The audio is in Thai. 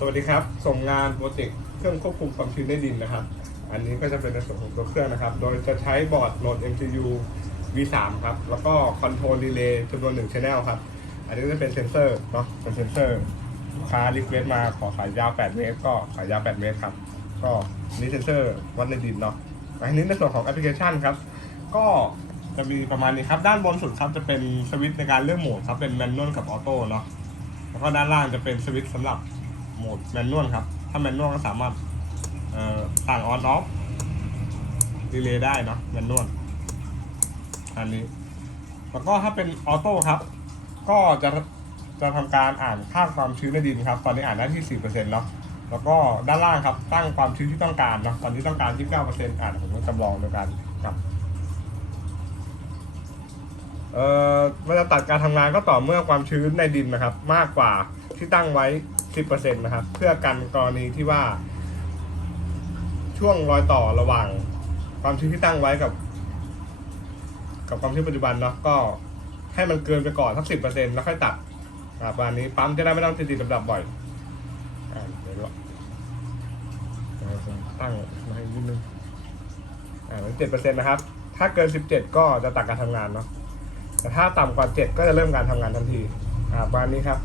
สวัสดีครับ ส่งงานโปรเจกต์เครื่องควบคุมความชื้นในดินนะครับ อันนี้ก็จะเป็นในส่วนของตัวเครื่องนะครับ โดยจะใช้บอร์ดโหลด MCU V3 ครับ แล้วก็คอนโทรลดีเลย์จำนวนหนึ่งชแนลครับ อันนี้ก็จะเป็นเซนเซอร์เนาะ เป็นเซนเซอร์ลูกค้ารีเควสมาขอสายยาว 8 เมตร ก็สายยาว 8 เมตรครับ ก็นี่เซนเซอร์วัดในดินเนาะ อันนี้ในส่วนของแอปพลิเคชันครับ ก็จะมีประมาณนี้ครับ ด้านบนสุดครับจะเป็นสวิตช์ในการเลือกโหมดครับ เป็นแมนนวลกับออโต้เนาะ แล้วก็ด้านล่างจะเป็นสวิตช์สำหรับ โหมดแมนนวลครับ ถ้าแมนนวลก็สามารถเอ่อต่างออนออฟดีเลย์ได้เนาะแมนนวลอันนี้ แล้วก็ถ้าเป็นออโต้ครับ ก็จะจะทำการอ่านค่าความชื้นในดินครับ ตอนนี้อ่านได้ที่4%เปอร์เซ็นาะแล้วก็ด้านล่างครับ ตั้งความชื้นที่ต้องการเนาะตอนนี้ต้องการ29%อ่านผมก็จำลองโดยการกับเอ่อมันจะตัดการทำงานก็ต่อเมื่อความชื้นในดินนะครับ มากกว่าที่ตั้งไว้ 10%นะครับ เพื่อกันกรณีที่ว่า ช่วงรอยต่อระหว่าง ความชื้นที่ตั้งไว้กับ กับความชื้นปัจจุบันเนาะก็ให้มันเกินไปก่อนสักสิบเปอร์เซ็นต์แล้วค่อยตัดอ่าประมาณนี้ปั๊มจะได้ไม่ต้องติดติดดับๆบ่อยอ่าเดี๋ยวตั้งมาให้นิดนึงอ่าเจ็ดเปอร์เซ็นต์นะครับ ถ้าเกินสิบเจ็ดก็จะตัดการทำงานเนาะแต่ถ้าต่ำกว่า7ก็จะเริ่มการทำงานทันทีอ่าประมาณนี้ครับ